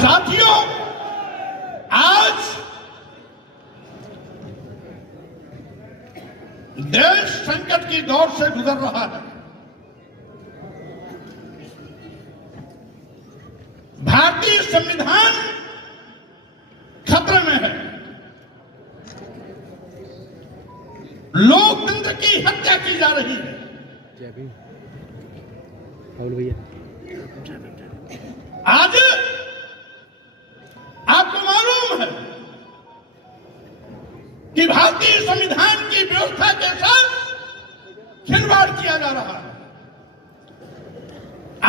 साथियों, आज देश संकट की दौर से गुजर रहा है। भारतीय संविधान खतरे में है। लोकतंत्र की हत्या की जा रही है। आज आपको मालूम है कि भारतीय संविधान की व्यवस्था के साथ खिलवाड़ किया जा रहा है।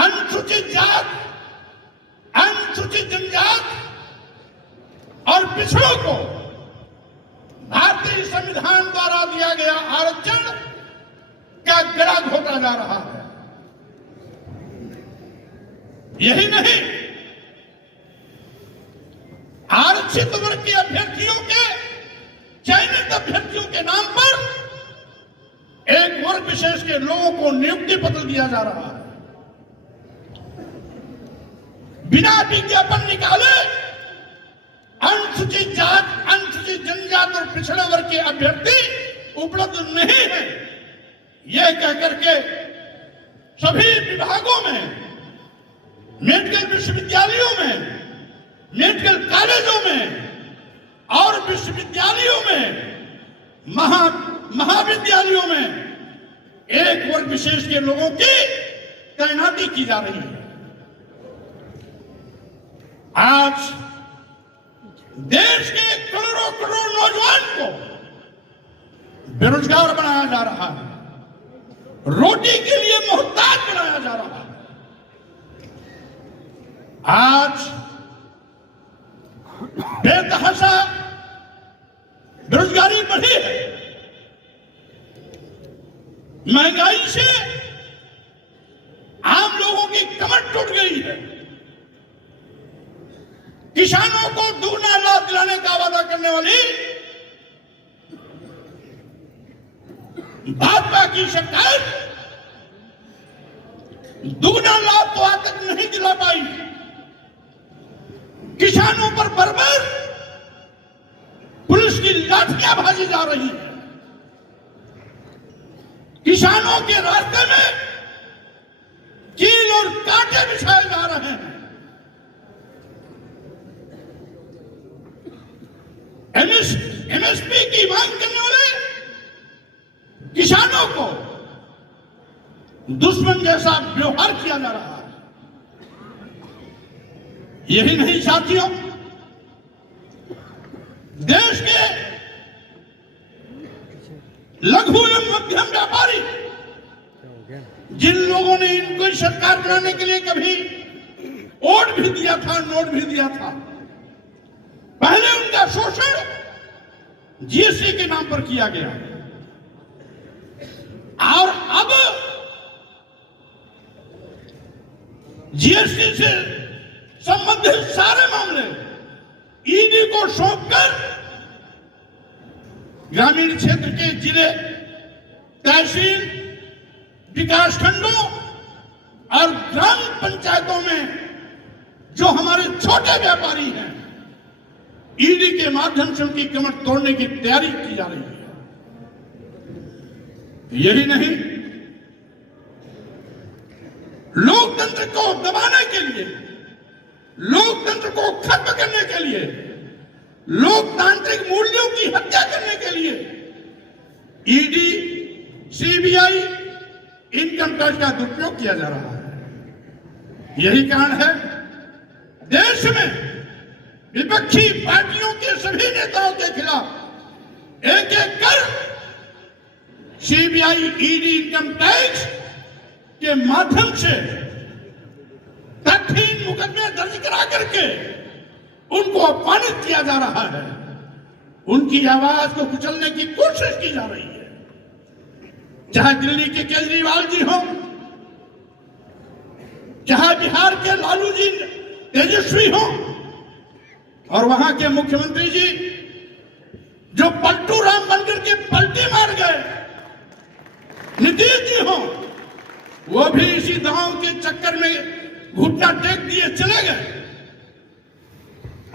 अनुसूचित जात, अनुसूचित जनजात और पिछड़ों को भारतीय संविधान द्वारा दिया गया आरक्षण का गला घोटा जा रहा है। यही नहीं, आरक्षित वर्ग के अभ्यर्थियों के, चयनित अभ्यर्थियों के नाम पर एक वर्ग विशेष के लोगों को नियुक्ति पत्र दिया जा रहा है। बिना विज्ञापन निकाले अनुसूचित जात, अनुसूचित जनजात और पिछड़े वर्ग के अभ्यर्थी उपलब्ध नहीं है, यह कहकर के सभी विभागों में, मेडिकल विश्वविद्यालयों में, मेडिकल कॉलेजों में और विश्वविद्यालयों में, महाविद्यालयों में एक वर्ग विशेष के लोगों की तैनाती की जा रही है। आज देश के करोड़ों करोड़ नौजवान को बेरोजगार बनाया जा रहा है, रोटी के लिए मोहताज बनाया जा रहा है। आज बेतहाशा बेरोजगारी बढ़ी है। महंगाई से आम लोगों की कमर टूट गई है। किसानों को दुगना लाभ दिलाने का वादा करने वाली भाजपा की सरकार दुगना लाभ तो आज तक नहीं दिला पाई। किसानों पर बर्बर पुलिस की लाठियां भाजी जा रही है। किसानों के रास्ते में कील और कांटे बिछाए जा रहे हैं। एमएसपी की मांग करने वाले किसानों को दुश्मन जैसा व्यवहार किया जा रहा है। यही नहीं साथियों, देश के लघु एवं मध्यम व्यापारी, जिन लोगों ने इनको सरकार बनाने के लिए कभी वोट भी दिया था, नोट भी दिया था, पहले उनका शोषण जीएसटी के नाम पर किया गया और अब जीएसटी से संबंधित सारे मामले ईडी को सौंपकर ग्रामीण क्षेत्र के जिले, तहसील, विकासखंडों और ग्राम पंचायतों में जो हमारे छोटे व्यापारी हैं, ईडी के माध्यम से उनकी कमर तोड़ने की तैयारी की जा रही है। यही नहीं, लोकतंत्र को दबाने के लिए, लोकतंत्र को खत्म करने के लिए, लोकतांत्रिक मूल्यों की हत्या करने के लिए ईडी, सीबीआई, इनकम टैक्स का दुरुपयोग किया जा रहा है। यही कारण है देश में विपक्षी पार्टियों के सभी नेताओं के खिलाफ एक एक कर सीबीआई, ईडी, इनकम टैक्स के माध्यम से तथ्यहीन मुकदमे दर्ज करा करके उनको अपमानित किया जा रहा है। उनकी आवाज को कुचलने की कोशिश की जा रही है। चाहे दिल्ली के केजरीवाल जी हो, चाहे बिहार के लालू जी तेजस्वी हो, और वहां के मुख्यमंत्री जी जो पलटू राम बनकर के पलटी मार गए, नीतीश जी हो, वो भी इसी दांव के चक्कर में घुटना टेक दिए चले गए।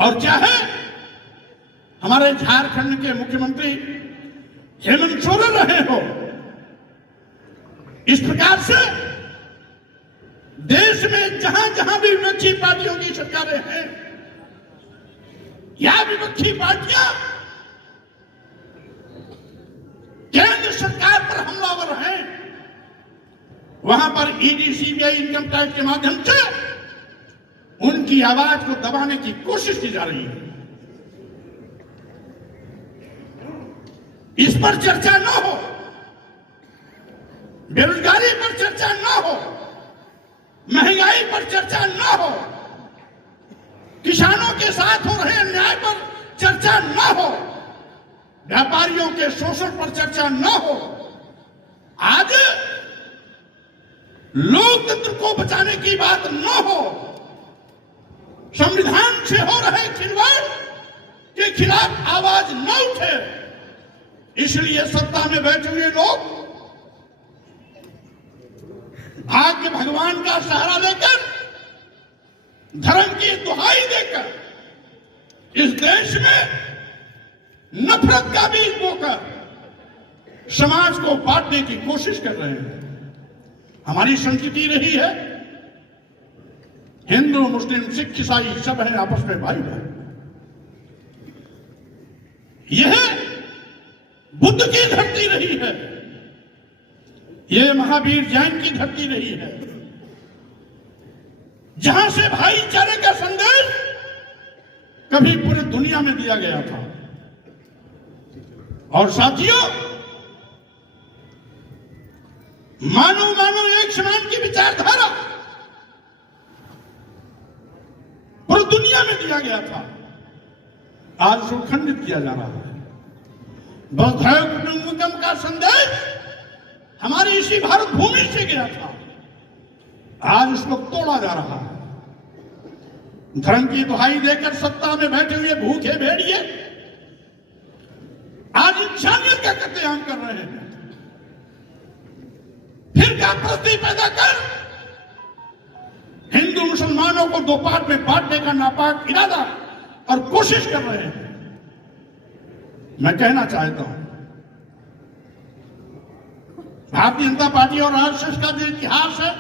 और चाहे हमारे झारखंड के मुख्यमंत्री हेमंत सोरेन रहे हो, इस प्रकार से देश में जहां जहां भी विपक्षी पार्टियों की सरकारें हैं या विपक्षी पार्टियां केंद्र सरकार पर हमलावर हैं, वहां पर ईडी, सीबीआई, इनकम टैक्स के माध्यम से उनकी आवाज को दबाने की कोशिश की जा रही है। इस पर चर्चा न हो, बेरोजगारी पर चर्चा न हो, महंगाई पर चर्चा न हो, किसानों के साथ हो रहे अन्याय पर चर्चा न हो, व्यापारियों के शोषण पर चर्चा न हो। आज लोकतंत्र को बचाने की बात न हो, संविधान से हो रहे खिलवाड़ के खिलाफ आवाज न उठे, इसलिए सत्ता में बैठे हुए लोग भाग्य भगवान का सहारा लेकर, धर्म की दुहाई देकर इस देश में नफरत का बीज बोकर समाज को बांटने की कोशिश कर रहे हैं। हमारी संस्कृति रही है, हिंदू, मुस्लिम, सिख, ईसाई सब हैं आपस में भाई भाई। यह बुद्ध की धरती रही है, यह महावीर जैन की धरती रही है, जहां से भाईचारे का संदेश कभी पूरी दुनिया में दिया गया था। और साथियों, मानो मानो एक समान की विचारधारा पूरी दुनिया में दिया गया था, आज उसको खंडित किया जा रहा है। वसुधैव कुटुंबकम का संदेश हमारी इसी भारत भूमि से गया था, आज उसको तोड़ा जा रहा है। धर्म की दुहाई देकर सत्ता में बैठे हुए भूखे भेड़िए आज इंसानियत का कत्लेआम कर रहे हैं। फिरका परस्ती पैदा कर हिंदू मुसलमानों को दो पार्ट में बांटने का नापाक इरादा और कोशिश कर रहे हैं। मैं कहना चाहता हूं, भारतीय जनता पार्टी और आरएसएस का जो इतिहास है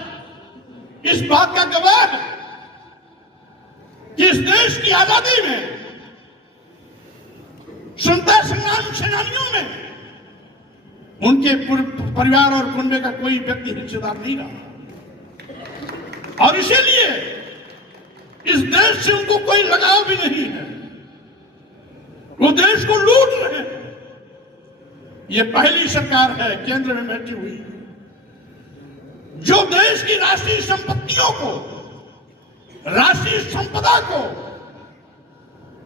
इस बात का गवाह है कि इस देश की आजादी में स्वतंत्रता संग्राम सेनानियों में उनके परिवार और कुनबे का कोई व्यक्ति हिस्सेदार नहीं रहा, और इसीलिए इस देश से उनको कोई लगाव भी नहीं है। वो देश को लूट रहे हैं। ये पहली सरकार है केंद्र में बैठी हुई जो देश की राष्ट्रीय संपत्तियों को, राष्ट्रीय संपदा को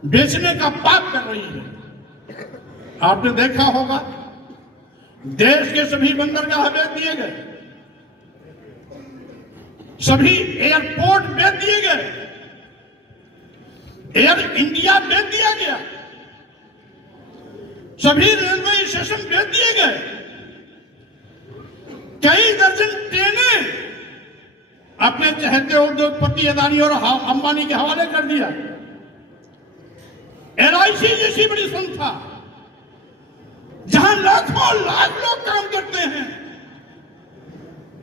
बेचने का पाप कर रही है। आपने देखा होगा देश के सभी बंदरगाह बेच दिए गए, सभी एयरपोर्ट बेच दिए गए, एयर इंडिया बेच दिया गया, सभी रेलवे स्टेशन बेच दिए गए, कई दर्जन ट्रेनें अपने चहेते उद्योगपति अदानी और अंबानी के हवाले कर दिया। एलआईसी जैसी बड़ी संस्था जहां लाखों लाख लोग काम करते हैं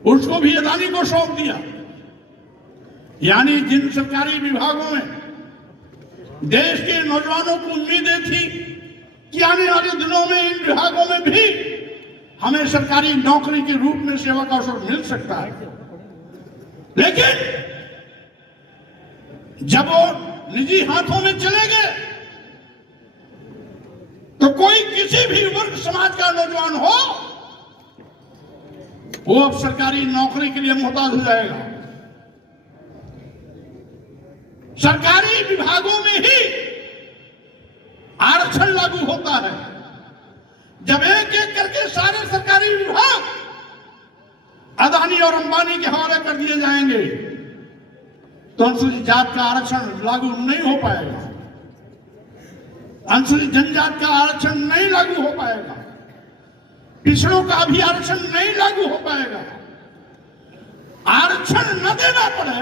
उसको भी अदानी को सौंप दिया। यानी जिन सरकारी विभागों में देश के नौजवानों को उम्मीदें थी कि आने वाले दिनों में इन विभागों में भी हमें सरकारी नौकरी के रूप में सेवा का अवसर मिल सकता है, लेकिन जब वो निजी हाथों में चले गए तो कोई किसी भी वर्ग समाज का नौजवान हो वो अब सरकारी नौकरी के लिए मोहताज हो जाएगा। सरकारी विभागों में ही आरक्षण लागू होता है। जब एक एक करके सारे सरकारी विभाग अदानी और अंबानी के हवाले कर दिए जाएंगे तो अनुसूचित जात का आरक्षण लागू नहीं हो पाएगा, अनुसूचित जनजाति का आरक्षण नहीं लागू हो पाएगा। पिछड़ों का भी आरक्षण नहीं लागू हो पाएगा। आरक्षण न देना पड़े,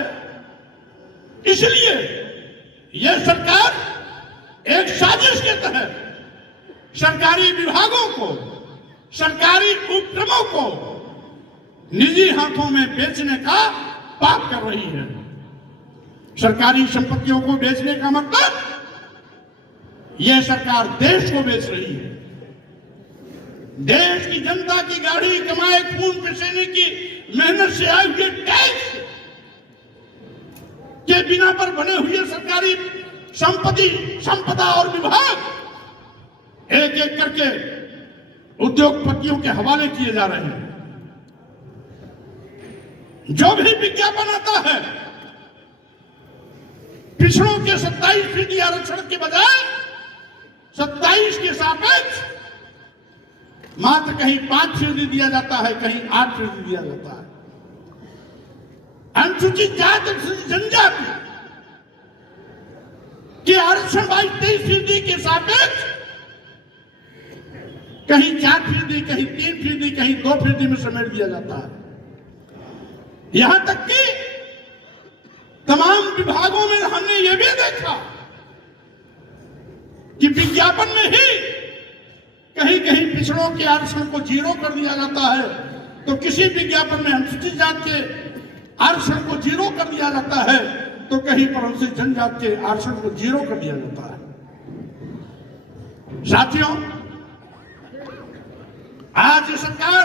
इसलिए यह सरकार एक साजिश के तहत सरकारी विभागों को, सरकारी उपक्रमों को निजी हाथों में बेचने का पाप कर रही है। सरकारी संपत्तियों को बेचने का मतलब यह सरकार देश को बेच रही है। देश की जनता की गाढ़ी कमाए खून पसीने की मेहनत से आए हुए टैक्स के बिना पर बने हुए सरकारी संपत्ति, संपदा और विभाग एक एक करके उद्योगपतियों के हवाले किए जा रहे हैं। जो भी विज्ञापन आता है, पिछड़ों के 27% आरक्षण के बजाय 27 के सापेक्ष मात्र कहीं 5% दिया जाता है, कहीं 8% दिया जाता है। अनुसूचित जाति जनजाति के आरक्षण 22% के सापेक्ष कहीं 4%, कहीं 3%, कहीं 2% में समेट दिया जाता है। यहां तक कि तमाम विभागों में हमने यह भी देखा कि विज्ञापन में ही कहीं कहीं पिछड़ों के आरक्षण को 0 कर दिया जाता है, तो किसी विज्ञापन में अनुसूचित जाति के आरक्षण को 0 कर दिया जाता है, तो कहीं पर अनुसूचित जनजाति के आरक्षण को 0 कर दिया जाता है। साथियों, आज ये सरकार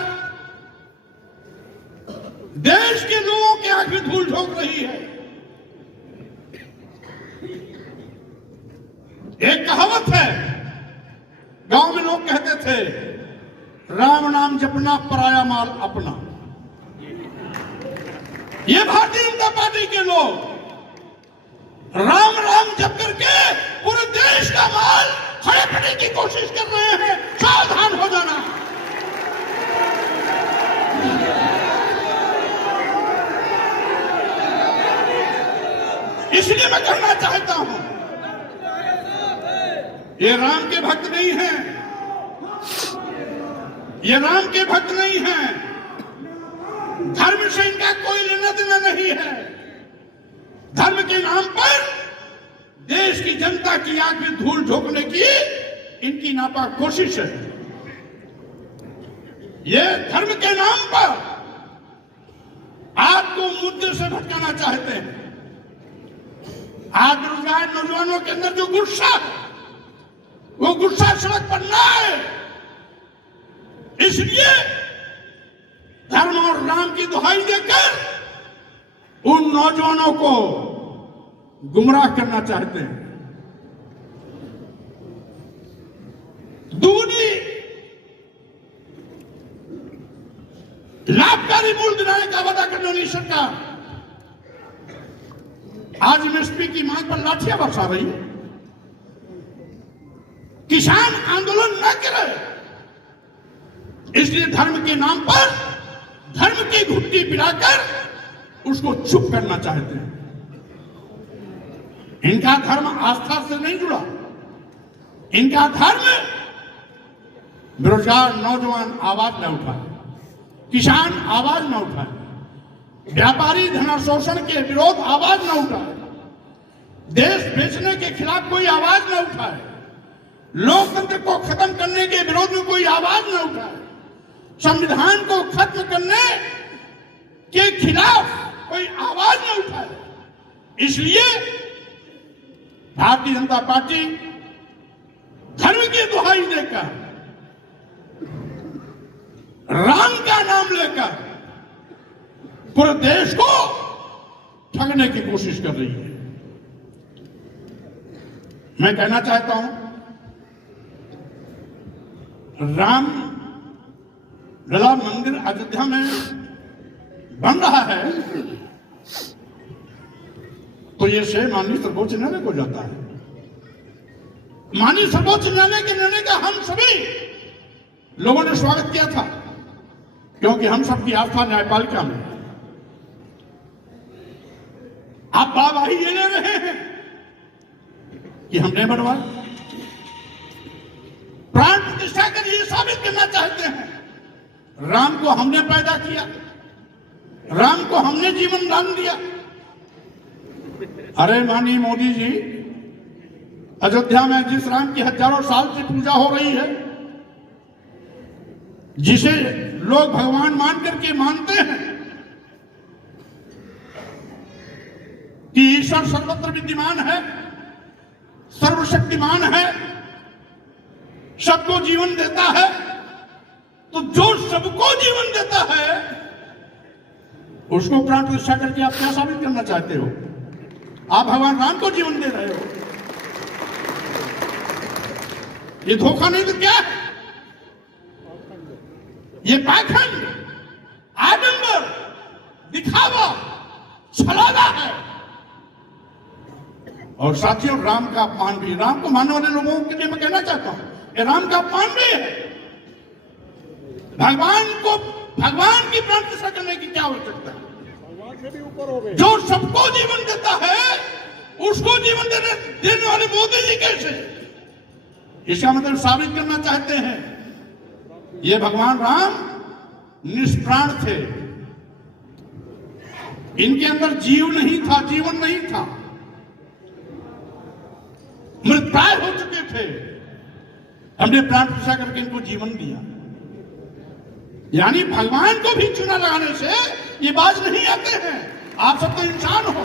देश के लोगों के आंख में धूल झोंक रही है। एक कहावत है, गांव में लोग कहते थे, राम नाम जपना पराया माल अपना। ये भारतीय जनता पार्टी के लोग राम राम जप करके पूरे देश का माल हड़पने की कोशिश कर रहे हैं। सावधान हो जाना। इसलिए मैं कहना चाहता हूं, ये राम के भक्त नहीं हैं, ये राम के भक्त नहीं हैं। धर्म से इनका कोई लेना देना नहीं है। धर्म के नाम पर देश की जनता की आंख में धूल झोंकने की इनकी नापाक कोशिश है। ये धर्म के नाम पर आपको मुद्दे से भटकाना चाहते हैं। आज बेरोजगार नौजवानों के अंदर जो गुस्सा है, वो गुस्सा सड़क पर ना आए, इसलिए धर्म और राम की दुहाई देकर उन नौजवानों को गुमराह करना चाहते हैं। दूनी लाभकारी मूल्य दिलाने का वादा करने वाली सरकार आज एमएसपी की मांग पर लाठियां बरसा रही है। किसान आंदोलन न करे, इसलिए धर्म के नाम पर धर्म की घुट्टी पिलाकर उसको चुप करना चाहते हैं। इनका धर्म आस्था से नहीं जुड़ा, इनका धर्म बेरोजगार नौजवान आवाज न उठाए, किसान आवाज न उठाए, व्यापारी धनाशोषण के विरोध आवाज न उठाए, देश बेचने के खिलाफ कोई आवाज न उठाए, लोकतंत्र को खत्म करने के विरोध में कोई आवाज न उठाए, संविधान को खत्म करने के खिलाफ कोई आवाज न उठाए। इसलिए भारतीय जनता पार्टी धर्म की दुहाई देकर, राम का नाम लेकर पूरे देश को ठगने की कोशिश कर रही है। मैं कहना चाहता हूं, राम लला मंदिर अयोध्या में बन रहा है, तो ये श्रेय माननीय सर्वोच्च न्यायालय को जाता है। माननीय सर्वोच्च न्यायालय के निर्णय का हम सभी लोगों ने स्वागत किया था, क्योंकि हम सबकी आस्था न्यायपालिका में। आप वाहवाही ये ले रहे हैं कि हमने बनवाया, प्राण प्रतिष्ठा कर ये साबित करना चाहते हैं राम को हमने पैदा किया, राम को हमने जीवन दान दिया। अरे माननीय मोदी जी, अयोध्या में जिस राम की हजारों साल से पूजा हो रही है, जिसे लोग भगवान मान करके मानते हैं कि ईश्वर सर्वत्र विद्यमान है, सर्वशक्तिमान है, सबको जीवन देता है, तो जो सबको जीवन देता है उसको प्राण प्रतिष्ठा करके आप क्या साबित करना चाहते हो? आप भगवान राम को जीवन दे रहे हो। ये धोखा नहीं तो क्या है? ये पाखंड, आडंबर, दिखावा, छलावा है। और साथियों, राम का अपमान भी, राम को मानने वाले लोगों के लिए मैं कहना चाहता हूं, ये राम का अपमान भी है। भगवान की प्राण प्रतिष्ठा करने की क्या आवश्यकता है? जो सबको जीवन देता है उसको जीवन देने वाले मोदी जी कैसे? इसका मतलब साबित करना चाहते हैं ये भगवान राम निष्प्राण थे, इनके अंदर जीव नहीं था, जीवन नहीं था, मृतप्राय हो चुके थे। हमने प्राण प्रतिष्ठा करके इनको जीवन दिया। यानी भगवान को भी चुना लगाने से ये बाज नहीं आते हैं। आप सब तो इंसान हो,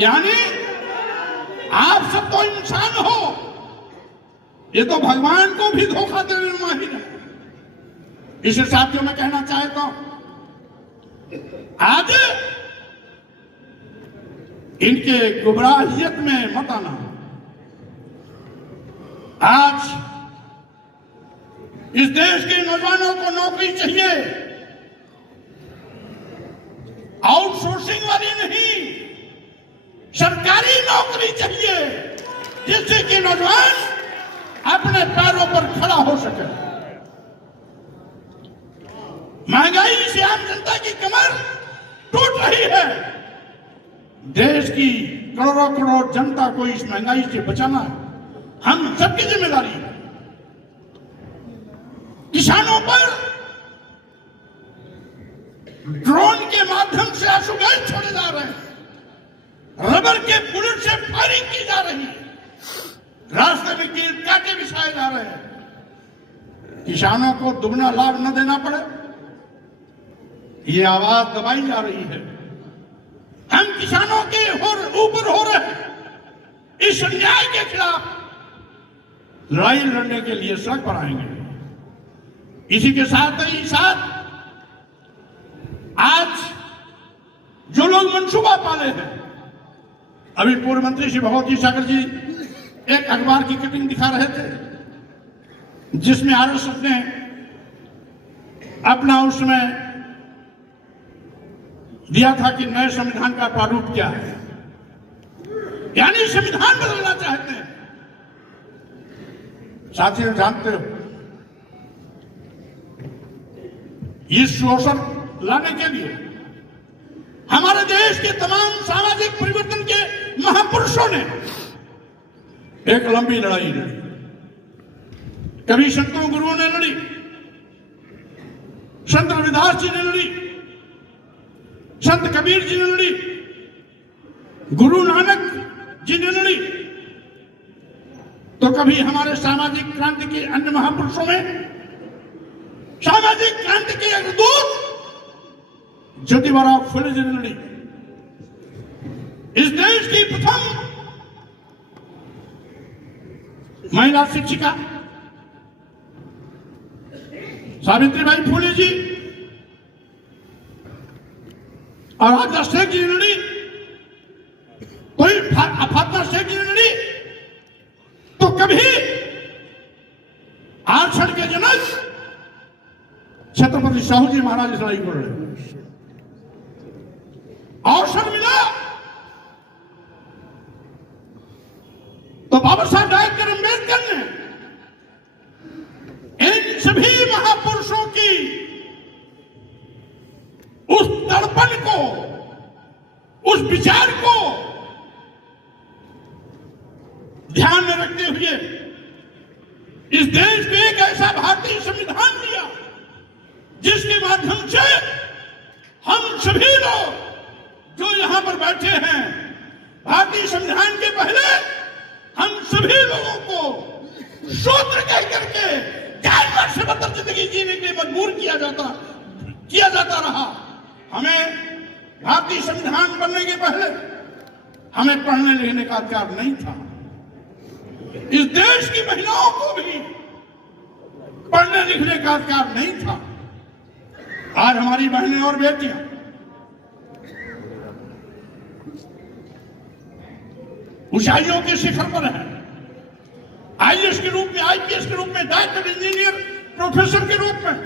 यानी आप सब तो इंसान हो, ये तो भगवान को भी धोखा देने में माहिर है। इस हिसाब से मैं कहना चाहता हूं, आज इनके गुमराहियत में मत आना। आज इस देश के नौजवानों को नौकरी चाहिए, आउटसोर्सिंग वाली नहीं, सरकारी नौकरी चाहिए, जिससे कि नौजवान अपने पैरों पर खड़ा हो सके। महंगाई से आम जनता की कमर टूट रही है। देश की करोड़ों करोड़ जनता को इस महंगाई से बचाना हम सबकी जिम्मेदारी है। किसानों पर ड्रोन के माध्यम से आंसू गैस छोड़े जा रहे हैं, रबर के बुलेट से फायरिंग की जा रही है, रास्ते में कील कांटे बिछाए जा रहे हैं। किसानों को दुगना लाभ न देना पड़े, ये आवाज दबाई जा रही है। हम किसानों के ऊपर हो रहे इस अन्याय के खिलाफ लड़ाई लड़ने के लिए सड़क पर आएंगे। इसी के साथ ही साथ आज जो लोग मंसूबा पाले हैं, अभी पूर्व मंत्री श्री भगवती सागर जी एक अखबार की कटिंग दिखा रहे थे, जिसमें आरएसएस ने अपना उसमें दिया था कि नए संविधान का प्रारूप क्या है, यानी संविधान बदलना चाहते हैं। साथियों, जानते हो, इस शोषण लाने के लिए हमारे देश के तमाम सामाजिक परिवर्तन के महापुरुषों ने एक लंबी लड़ाई लड़ी। कभी संतों गुरुओं ने लड़ी, संत रविदास जी ने लड़ी, संत कबीर जी ने लड़ी, गुरु नानक जी ने लड़ी, तो कभी हमारे सामाजिक क्रांति के अन्य महापुरुषों में सामाजिक क्रांति के अग्रदूत ज्योतिबा फुले जी ने लड़ी। इस देश की प्रथम महिला शिक्षिका सावित्रीबाई फुले जी और राजा शेख जी ने लड़ी, कोई फातिमा शेख जी ने लड़ी, तो कभी आरक्षण के जनक छत्रपति साहू जी महाराज इस लड़ाई को लड़े। अवसर मिला तो बाबा साहब डॉक्टर अम्बेडकर ने इन सभी महापुरुषों की उस दर्पण को, उस विचार को ध्यान में रखते हुए इस देश को एक ऐसा भारतीय संविधान दिया जिसके माध्यम से हम सभी लोग जो यहां पर बैठे हैं, भारतीय संविधान के पहले हम सभी लोगों को शूद्र कह करके जानवर से बदतर जिंदगी जीने के लिए मजबूर किया जाता रहा। हमें भारतीय संविधान बनने के पहले हमें पढ़ने लिखने का अधिकार नहीं था। इस देश की महिलाओं को भी पढ़ने लिखने का अधिकार नहीं था। आज हमारी बहनें और बेटियां ऊंचाइयों के शिखर पर हैं। आईएएस के रूप में, आईपीएस के रूप में, डॉक्टर, इंजीनियर, प्रोफेसर के रूप में।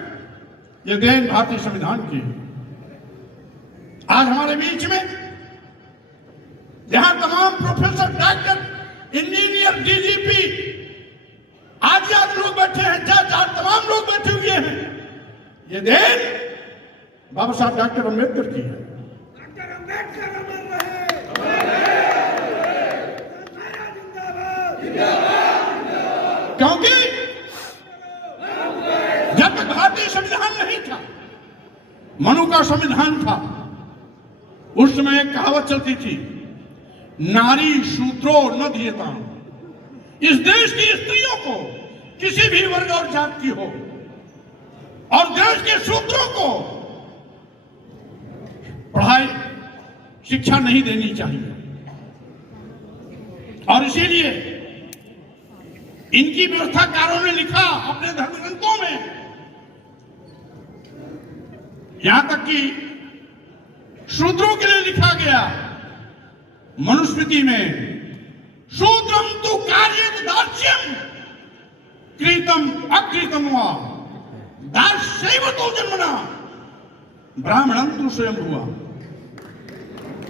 ये देन भारतीय संविधान की। आज हमारे बीच में जहां तमाम प्रोफेसर, डॉक्टर, इंजीनियर, डीजीपी आदि लोग बैठे हैं, जज, तमाम लोग बैठे हुए हैं, ये देन बाबा साहब डॉक्टर अम्बेडकर की है। डॉक्टर अम्बेडकर अमर रहे। क्योंकि जब तक भारतीय संविधान नहीं था, मनु का संविधान था, उस समय एक कहावत चलती थी, नारी शूद्रो न दीयता। इस देश की स्त्रियों को किसी भी वर्ग और जात की हो और देश के शूद्रों को पढ़ाई शिक्षा नहीं देनी चाहिए। और इसीलिए इनकी व्यवस्थाकारों ने लिखा अपने धर्मग्रंथों में, यहां तक कि शूद्रों के लिए लिखा गया मनुस्मृति में, शूद्रम तु कार्येत दास्यम कृतम अकृतम वा दास्यैव तो जन्मना ब्राह्मणं तु स्वयं हुआ।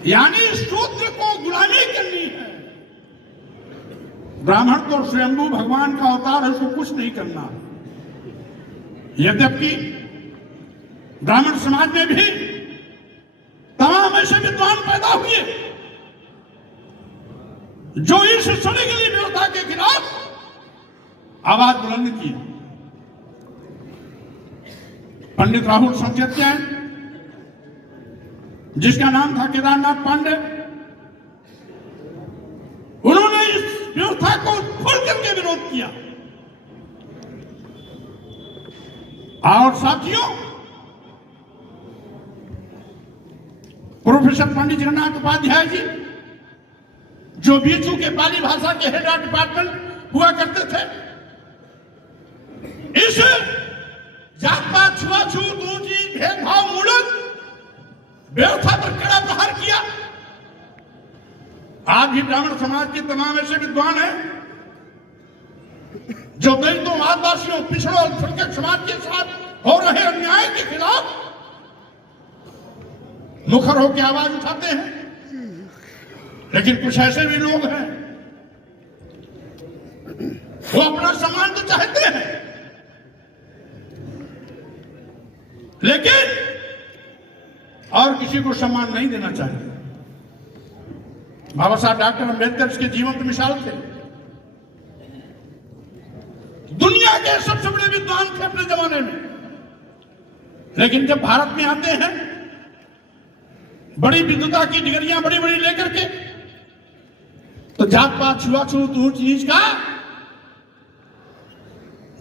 यानी शूद्र को गुलामी करनी है। ब्राह्मण तो स्वयंभू भगवान का अवतार है, उसको कुछ नहीं करना। यद्यपि ब्राह्मण समाज में भी तमाम ऐसे विद्वान पैदा हुए जो इस सड़ीगली व्यवस्था के खिलाफ आवाज बुलंद की। पंडित राहुल संकेतिया, जिसका नाम था केदारनाथ पांडे, उन्होंने इस व्यवस्था को खोल करके विरोध किया। और साथियों, प्रोफेसर पंडित जगन्नाथ उपाध्याय जी, जो बीचू के पाली भाषा के हेड ऑफ डिपार्टमेंट हुआ करते थे, इस जात पात, छुआछूत, ऊंची भेदभाव मूलक व्यवस्था पर कड़ा प्रहार किया। आज भी ब्राह्मण समाज के तमाम ऐसे विद्वान हैं जो दलितों, आदिवासियों, पिछड़ों, अल्पसंख्यक समाज के साथ हो रहे अन्याय के खिलाफ मुखर होकर आवाज उठाते हैं। लेकिन कुछ ऐसे भी लोग हैं, वो अपना सम्मान तो चाहते हैं, लेकिन और किसी को सम्मान नहीं देना चाहिए। बाबा साहब डॉक्टर अम्बेडकर इसके जीवंत मिसाल थे। दुनिया के सबसे बड़े विद्वान थे अपने जमाने में, लेकिन जब भारत में आते हैं, बड़ी विद्वता की डिग्रियां बड़ी बड़ी लेकर के, तो जात पात, छुआछूत, ऊंच नीच का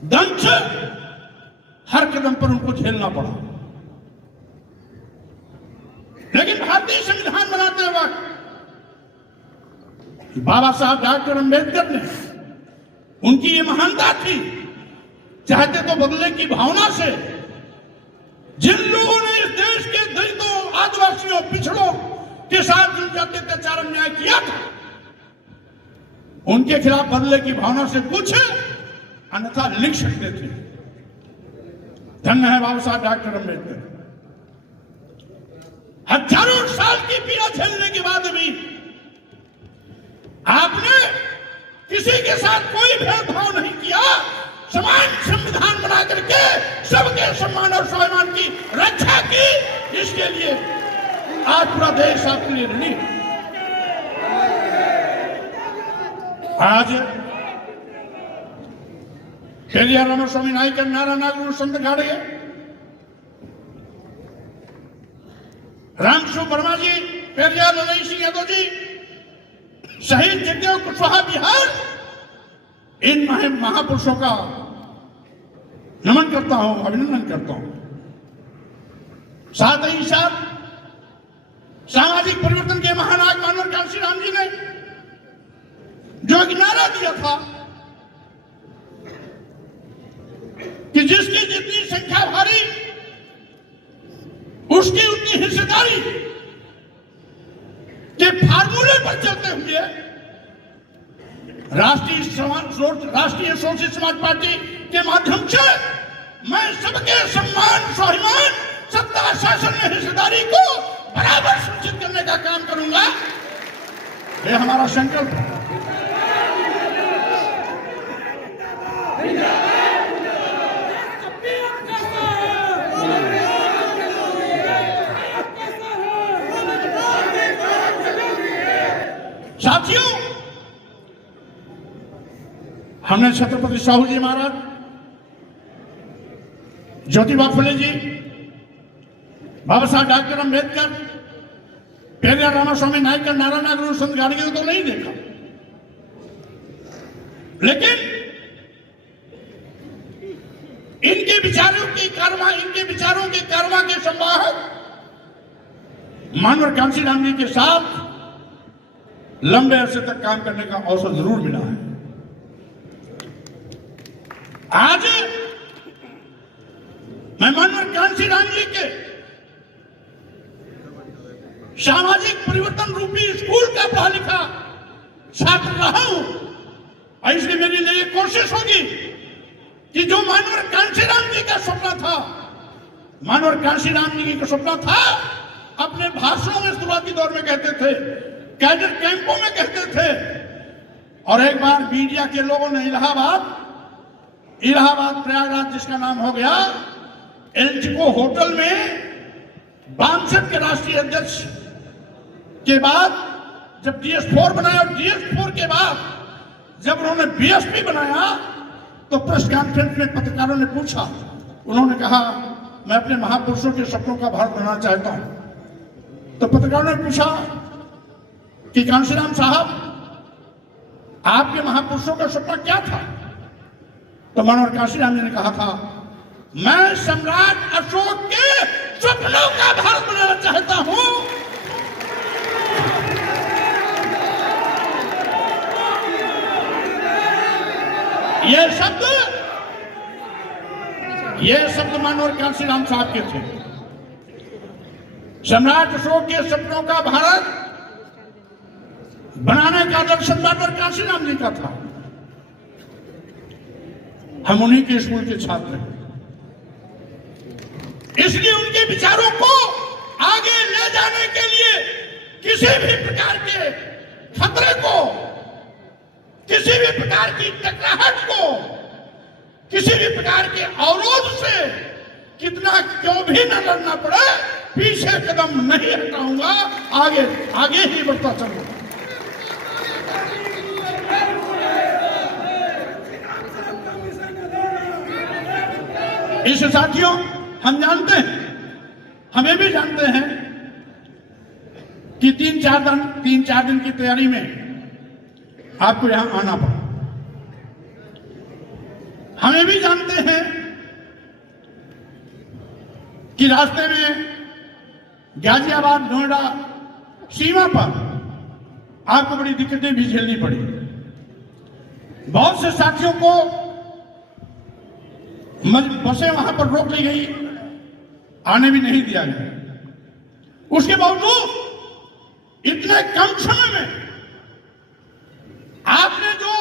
दंश हर कदम पर उनको झेलना पड़ा। लेकिन भारतीय संविधान बनाते वक्त बाबा साहब डॉक्टर अम्बेडकर ने, उनकी ये महानता थी, चाहते तो बदले की भावना से जिन लोगों ने इस देश के दलितों, आदिवासियों, पिछड़ों के साथ जो जाति अत्याचार अन्याय किया था, उनके खिलाफ बदले की भावना से कुछ अन्यथा लिख सकते थे। धन्य है बाबा साहब डॉक्टर अम्बेडकर। हजारों साल की पीड़ा झेलने के बाद भी आपने किसी के साथ कोई भेदभाव नहीं किया, समान संविधान बना करके सबके सम्मान और स्वाभिमान की रक्षा की। इसके लिए आज पूरा देश आपके लिए ऋणी है। आज पेरियार रामास्वामी नायकर नारा नागरू संत गाड़िए रामशु वर्मा जी, पेरियार ललई सिंह यादव जी, शहीद जगदेव कुशवाहा बिहार, इन महापुरुषों का नमन करता हूं, अभिनंदन करता हूं। साथ ही साथ सामाजिक परिवर्तन के महानायक मानव कांशीराम जी ने जो एक नारा दिया था कि जिसकी जितनी संख्या भारी उसकी उतनी हिस्सेदारी के फार्मूले पर चलते हुए राष्ट्रीय सोशलिस्ट समाज पार्टी के माध्यम से मैं सबके सम्मान स्वाभिमान सत्ता शासन में हिस्सेदारी को बराबर सुनिश्चित करने का काम करूंगा। ये हमारा संकल्प है। साथियों, हमने छत्रपति साहू जी महाराज, ज्योतिबा फुले जी, बाबा साहब डॉक्टर अम्बेडकर, पेरियार रामास्वामी नायकर, नारा नागरू संत गाड़िए को तो नहीं देखा, लेकिन इनके विचारों के कारवा के संवाहक मानव कांशीराम जी के साथ लंबे अरसे तक काम करने का अवसर जरूर मिला है। आज मैं मानव कांशीराम जी के सामाजिक परिवर्तन रूपी स्कूल का पढ़ा लिखा छात्र रहा हूं, और इसलिए मेरी लिए कोशिश होगी कि जो मानव कांशीराम जी का सपना था, मानव कांशीराम जी का सपना था, अपने भाषणों में शुरुआती दौर में कहते थे, कैडर कैंपों में कहते थे, और एक बार मीडिया के लोगों ने इलाहाबाद प्रयागराज जिसका नाम हो गया, एल्चिको होटल में वामसद के राष्ट्रीय अध्यक्ष के बाद जब DS4 बनाया, और DS4 के बाद जब उन्होंने BSP बनाया, तो प्रेस कॉन्फ्रेंस में पत्रकारों ने पूछा, उन्होंने कहा मैं अपने महापुरुषों के सपनों का भारत बनाना चाहता हूं। तो पत्रकारों ने पूछा कि कांशीराम साहब, आपके महापुरुषों का सपना क्या था? तो मानव कांशीराम जी ने कहा था, मैं सम्राट अशोक के सपनों का भारत बनाना चाहता हूं। ये शब्द मानव कांशीराम साहब के थे। सम्राट अशोक के सपनों का भारत बनाने का दर्शन मानव कांशीराम जी का था। हम उन्हीं के स्कूल के छात्र हैं, इसलिए उनके विचारों को आगे ले जाने के लिए किसी भी प्रकार के खतरे को, किसी भी प्रकार की टकराहट को, किसी भी प्रकार के अवरोध से कितना क्यों भी न लड़ना पड़े, पीछे कदम नहीं हटाऊंगा, आगे ही बढ़ता चलूंगा। इस साथियों, हम जानते हैं, हमें भी जानते हैं कि 3-4 दिन की तैयारी में आपको यहां आना पड़ा। हमें भी जानते हैं कि रास्ते में गाजियाबाद नोएडा सीमा पर आपको बड़ी दिक्कतें भी झेलनी पड़ी। बहुत से साथियों को बसें वहां पर रोक ली गई, आने भी नहीं दिया गया। उसके बावजूद इतने कम समय में आपने जो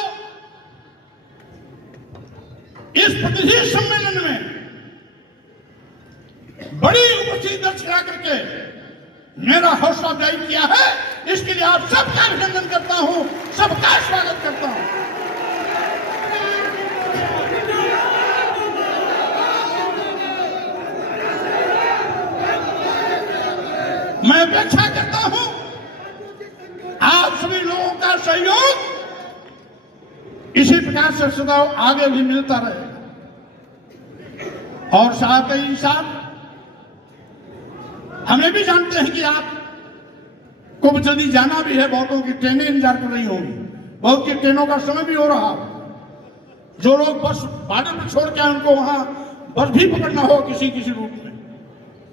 इस प्रतिनिधि सम्मेलन में बड़ी उपस्थिति दर्ज करा करके मेरा हौसला अफजाई किया है, इसके लिए आप सबका अभिनंदन करता हूं, सबका स्वागत करता हूं। मैं अपेक्षा करता हूं आप सभी लोगों का सहयोग से सदा आगे भी मिलता रहेगा। और साथ ही साथ हमें भी जानते हैं कि आप को जल्दी जाना भी है, बहुतों की ट्रेनें इंतजार कर रही होंगी, बहुत की ट्रेनों का समय भी हो रहा। जो लोग बस बॉर्डर पर छोड़ के आए उनको वहां बस भी पकड़ना हो किसी किसी रूट में,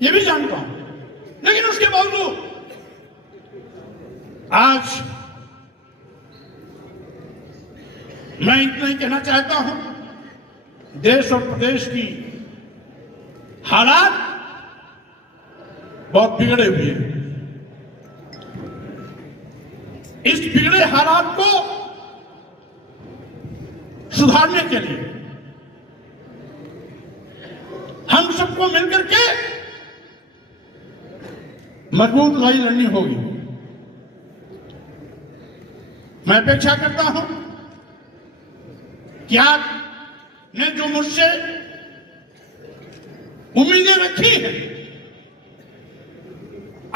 ये भी जानता हूं। लेकिन उसके बावजूद आज मैं इतना ही कहना चाहता हूं, देश और प्रदेश की हालात बहुत बिगड़े हुए हैं। इस बिगड़े हालात को सुधारने के लिए हम सबको मिलकर के मजबूत लड़ाई लड़नी होगी। मैं अपेक्षा करता हूं कि आपने जो मुझसे उम्मीदें रखी हैं,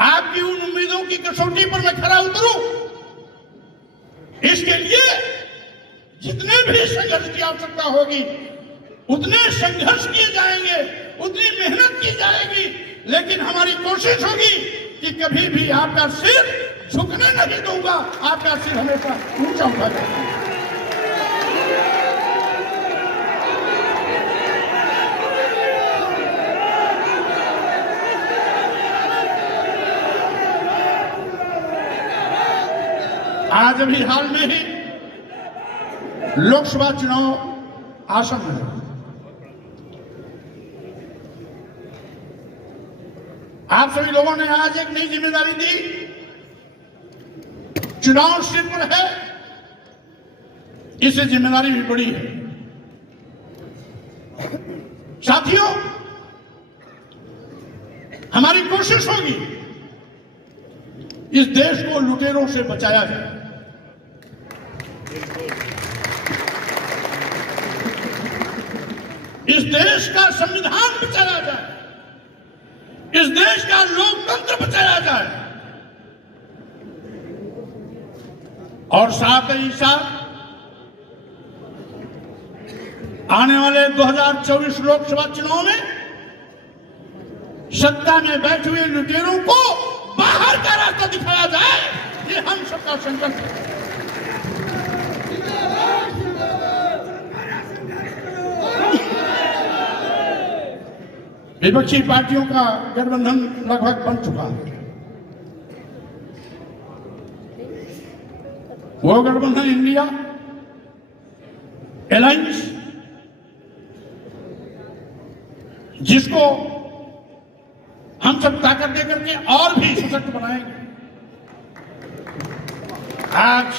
आपकी उन उम्मीदों की कसौटी पर मैं खरा उतरूं, इसके लिए जितने भी संघर्ष की आवश्यकता होगी उतने संघर्ष किए जाएंगे, उतनी मेहनत की जाएगी। लेकिन हमारी कोशिश होगी कि कभी भी आपका सिर झुकने नहीं दूंगा, आपका सिर हमेशा ऊंचा उठा जाएगा। आज अभी हाल में ही लोकसभा चुनाव आसन्न है। आप सभी लोगों ने आज एक नई जिम्मेदारी दी, चुनाव सिर पर है, इससे जिम्मेदारी भी बड़ी है। साथियों, हमारी कोशिश होगी इस देश को लुटेरों से बचाया जाए। इस देश का संविधान बचाया जाए, इस देश का लोकतंत्र बचाया जाए, और साथ ही साथ आने वाले 2024 लोकसभा चुनाव में सत्ता में बैठे हुए लुटेरों को बाहर का रास्ता दिखाया जाए। ये हम सबका संकल्प है। विपक्षी पार्टियों का गठबंधन लगभग बन चुका है। वो गठबंधन इंडिया अलायंस, जिसको हम सब ताकत देकर के और भी सशक्त बनाएंगे। आज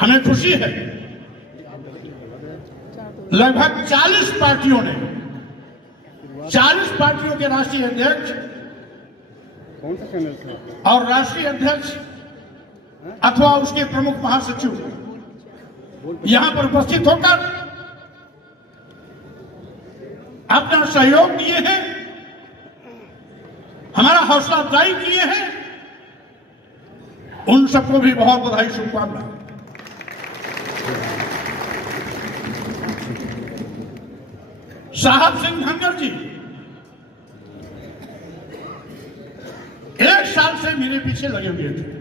हमें खुशी है, लगभग 40 पार्टियों ने, 40 पार्टियों के राष्ट्रीय अध्यक्ष और राष्ट्रीय अध्यक्ष अथवा उसके प्रमुख महासचिव यहां पर उपस्थित होकर अपना सहयोग दिए हैं, हमारा हौसला अफजाई किए हैं। उन सबको भी बहुत बधाई, शुभकामनाएं। साहब सिंह धनगर जी 1 साल से मेरे पीछे लगे हुए थे।